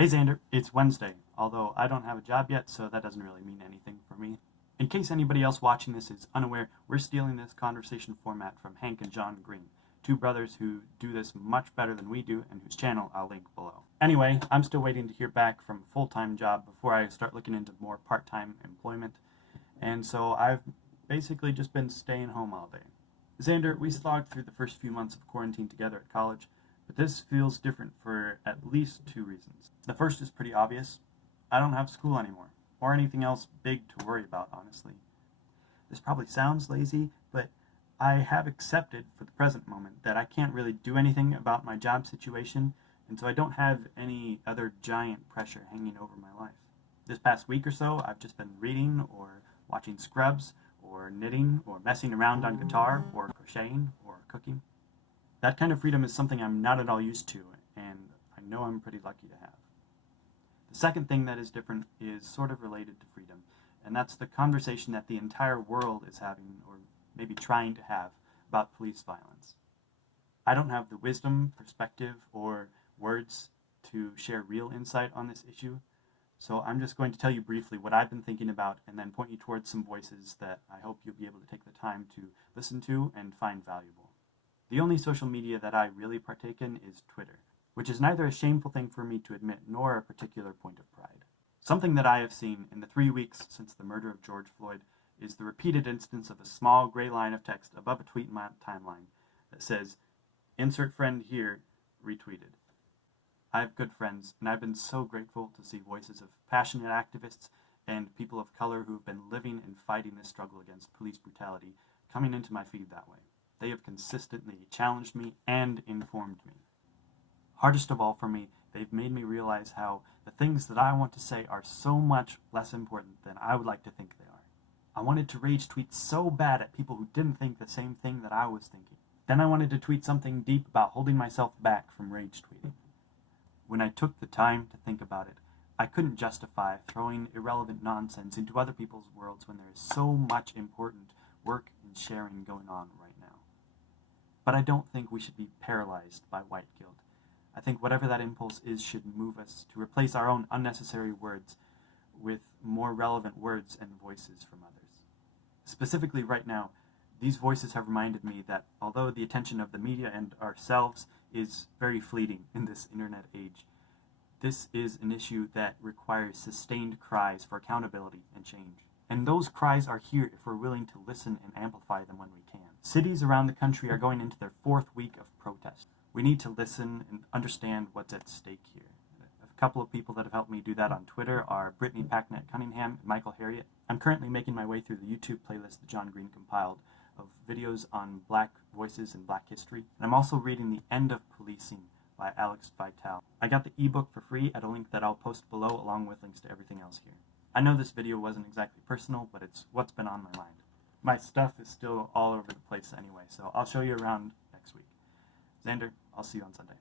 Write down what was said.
Hey Zander, it's Wednesday, although I don't have a job yet, so that doesn't really mean anything for me. In case anybody else watching this is unaware, we're stealing this conversation format from Hank and John Green, two brothers who do this much better than we do and whose channel I'll link below. Anyway, I'm still waiting to hear back from a full-time job before I start looking into more part-time employment, and so I've basically just been staying home all day. Zander, we slogged through the first few months of quarantine together at college, but this feels different for at least two reasons. The first is pretty obvious. I don't have school anymore, or anything else big to worry about, honestly. This probably sounds lazy, but I have accepted for the present moment that I can't really do anything about my job situation, and so I don't have any other giant pressure hanging over my life. This past week or so, I've just been reading, or watching Scrubs, or knitting, or messing around on guitar, or crocheting, or cooking. That kind of freedom is something I'm not at all used to, and I know I'm pretty lucky to have. The second thing that is different is sort of related to freedom, and that's the conversation that the entire world is having, or maybe trying to have, about police violence. I don't have the wisdom, perspective, or words to share real insight on this issue, so I'm just going to tell you briefly what I've been thinking about and then point you towards some voices that I hope you'll be able to take the time to listen to and find valuable. The only social media that I really partake in is Twitter, which is neither a shameful thing for me to admit nor a particular point of pride. Something that I have seen in the 3 weeks since the murder of George Floyd is the repeated instance of a small gray line of text above a tweet in my timeline that says, "Insert friend here, retweeted." I have good friends, and I've been so grateful to see voices of passionate activists and people of color who have been living and fighting this struggle against police brutality coming into my feed that way. They have consistently challenged me and informed me. Hardest of all for me, they've made me realize how the things that I want to say are so much less important than I would like to think they are. I wanted to rage tweet so bad at people who didn't think the same thing that I was thinking. Then I wanted to tweet something deep about holding myself back from rage tweeting. When I took the time to think about it, I couldn't justify throwing irrelevant nonsense into other people's worlds when there is so much important work and sharing going on right now. But I don't think we should be paralyzed by white guilt. I think whatever that impulse is should move us to replace our own unnecessary words with more relevant words and voices from others. Specifically right now, these voices have reminded me that although the attention of the media and ourselves is very fleeting in this internet age, this is an issue that requires sustained cries for accountability and change. And those cries are here if we're willing to listen and amplify them when we can. Cities around the country are going into their 4th week of protest. We need to listen and understand what's at stake here. A couple of people that have helped me do that on Twitter are Brittany Packnett Cunningham and Michael Harriet. I'm currently making my way through the YouTube playlist that John Green compiled of videos on Black voices and Black history. And I'm also reading The End of Policing by Alex Vitale. I got the ebook for free at a link that I'll post below along with links to everything else here. I know this video wasn't exactly personal, but it's what's been on my mind. My stuff is still all over the place anyway, so I'll show you around next week. Zander, I'll see you on Sunday.